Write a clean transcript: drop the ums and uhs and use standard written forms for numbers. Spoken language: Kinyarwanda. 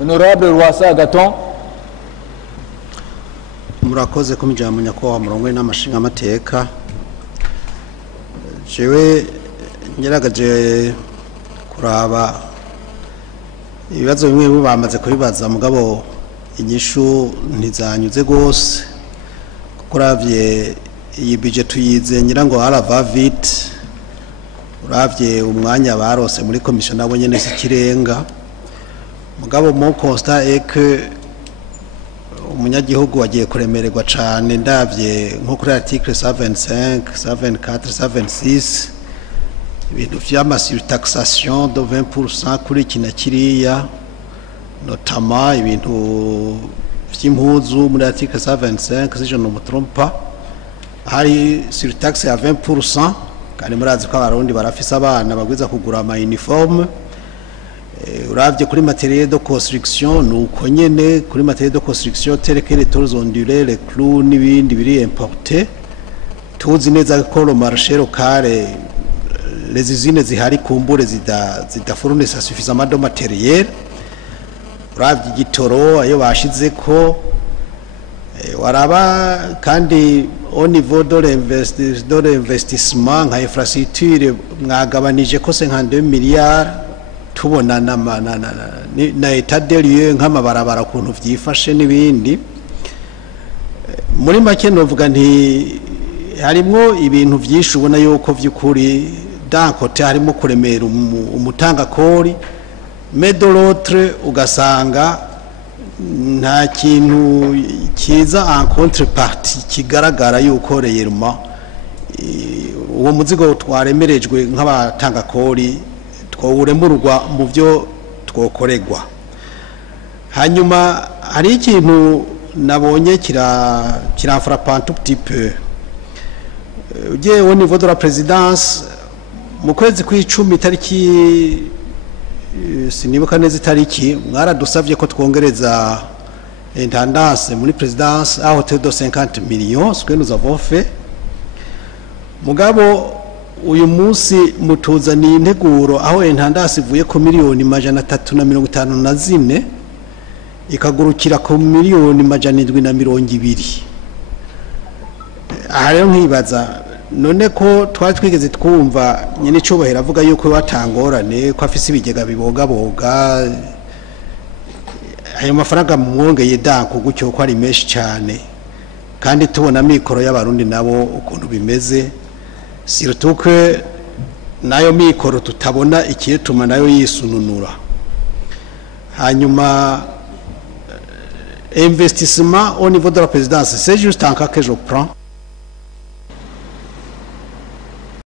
Honorable Rwasa Agathon. Murakoze ko mujya munyakwa murongo n'amashinga amateka. Jewe nyiragaje kuraba ibibazo bimwe bamaze kubibaza mugabo inyishu ntizanyuze gose kuravye iyi budget tuyize nyirango arava vite uravye umwanya barose muri commission nabo nyene sikirenga mugabo mo constat est que umunyagihugu wagiye kuremererwa cane ndavye nko kuri article 125 124 126 ibintu vy'ama surtaxation de 20% kuri kina kiriya notamment ibintu vy'impuzu muri article 125 si je ne me trompe pas hari surtaxe ya 20% kandi murazi ko abarundi barafise abana bagwiza kugura ama uniforme uravye kuri matériel de construction nuko nyene kuri matériel de construction tel que les tôles ondulées les clous n'ibindi biri importé tuzi neza ko le marché local les usines zihari kumbure zidafournisa suffisamment de matériel uravye igitoro ayo bashize ko waraba kandi au niveau de l'investissement nka infrastructure mwagabanije ko 52 milliards tubona na état de lieu nk'amabarabara kuntu vyifashe n'ibindi muri make novuga nti harimo ibintu vyinshi ubona yuko vy'ukuri dankote harimo kuremera umutanga kori mais de l'autre ugasanga nta kintu kiza en contrepartie kigaragara yuko reyeruma uwo muzigo twaremerejwe nk'abatanga kori twuremurwa mu byo twokoregwa hanyuma hari ikintu nabonye kira frappant tout petit peu ugiye au niveau de la présidence mu kwezi kw'icumi tariki sinibuka neza itariki mwaradusavye ko twongereza intendance muri présidence à hauteur de 50 millions ce que nous avons fait mugabo uyu munsi mutuzaniye integuro aho intendance ivuye ku miliyoni 354 ikagurukira ku miliyoni 720 aha rero nkibaza none ko twari twigeze twumva nyene cyubahera avuga yuko watangorane ko afise ibigega bibogaboga ayo mafaranga mwongeye danko gucyo ko ari menshi cyane kandi tubona mikoro y'abarundi nabo ukuntu bimeze surtout que nayo mikoro tutabona ikituma nayo yisununura hanyuma investissement au niveau de la présidence c'est juste un cas que je prends